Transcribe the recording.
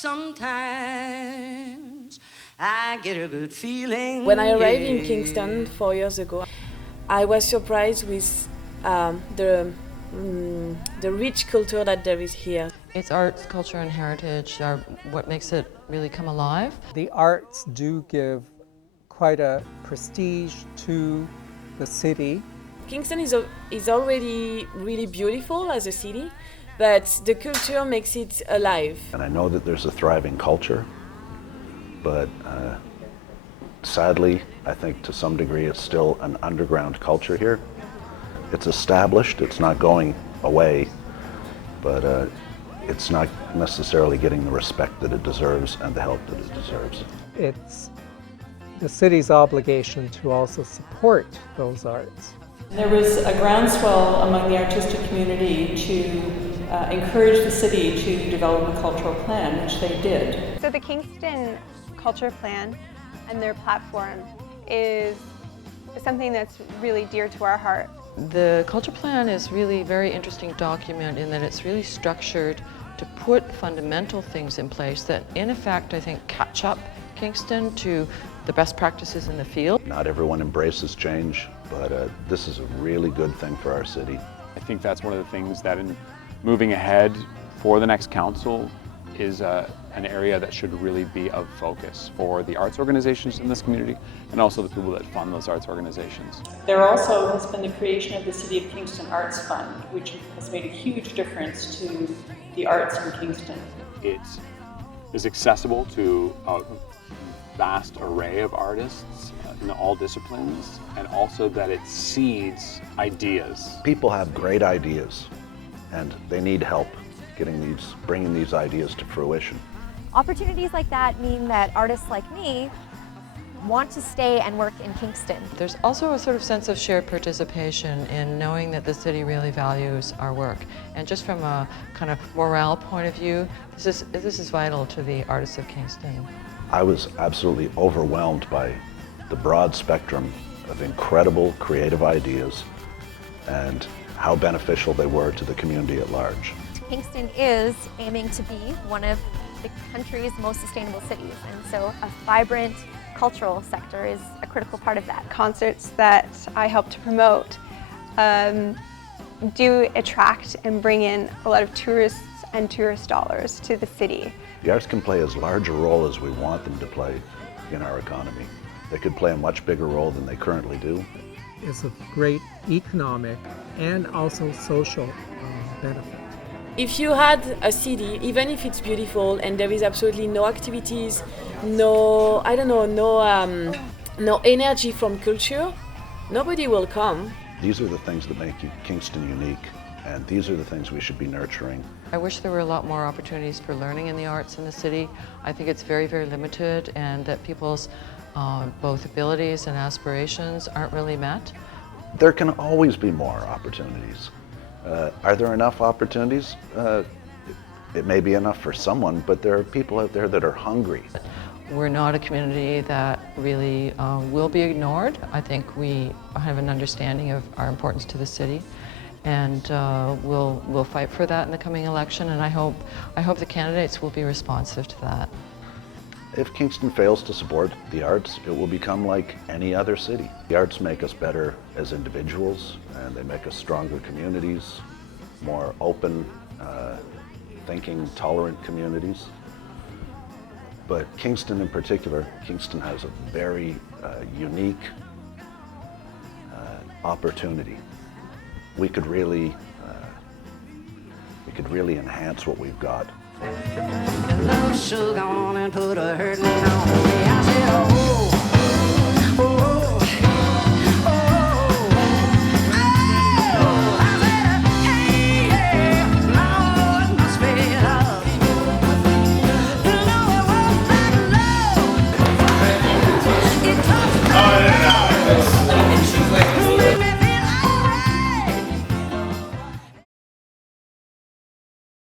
sometimes I get a good feeling. When I arrived in Kingston 4 years ago, I was surprised with the rich culture that there is here. Its arts, culture, and heritage are what makes it really come alive. The arts do give quite a prestige to the city. Kingston is already really beautiful as a city, but the culture makes it alive. And I know that there's a thriving culture, but sadly, I think to some degree it's still an underground culture here. It's established, it's not going away, but it's not necessarily getting the respect that it deserves and the help that it deserves. It's the city's obligation to also support those arts. There was a groundswell among the artistic community to encourage the city to develop a cultural plan, which they did. So the Kingston Culture Plan and their platform is something that's really dear to our heart. The culture plan is really a very interesting document in that it's really structured to put fundamental things in place that in effect I think catch up Kingston to the best practices in the field. Not everyone embraces change, but this is a really good thing for our city. I think that's one of the things that in moving ahead for the next council is an area that should really be of focus for the arts organizations in this community and also the people that fund those arts organizations. There also has been the creation of the City of Kingston Arts Fund, which has made a huge difference to the arts in Kingston. It is accessible to a vast array of artists in all disciplines, and also that it seeds ideas. People have great ideas and they need help bringing these ideas to fruition. Opportunities like that mean that artists like me want to stay and work in Kingston. There's also a sort of sense of shared participation in knowing that the city really values our work. And just from a kind of morale point of view, this is vital to the artists of Kingston. I was absolutely overwhelmed by the broad spectrum of incredible creative ideas and how beneficial they were to the community at large. Kingston is aiming to be one of the country's most sustainable cities, and so a vibrant cultural sector is a critical part of that. Concerts that I help to promote do attract and bring in a lot of tourists and tourist dollars to the city. The arts can play as large a role as we want them to play in our economy. They could play a much bigger role than they currently do. It's a great economic and also social benefit. If you had a city, even if it's beautiful and there is absolutely no activities, no energy from culture, nobody will come. These are the things that make Kingston unique, and these are the things we should be nurturing. I wish there were a lot more opportunities for learning in the arts in the city. I think it's very, very limited, and that people's both abilities and aspirations aren't really met. There can always be more opportunities. Are there enough opportunities? It may be enough for someone, but there are people out there that are hungry. We're not a community that really will be ignored. I think we have an understanding of our importance to the city, and we'll fight for that in the coming election, and I hope the candidates will be responsive to that. If Kingston fails to support the arts, it will become like any other city. The arts make us better as individuals, and they make us stronger communities, more open, thinking, tolerant communities. But Kingston in particular, Kingston has a very unique opportunity. We could really enhance what we've got. Love sugar on and put a hurting on me. I said, oh.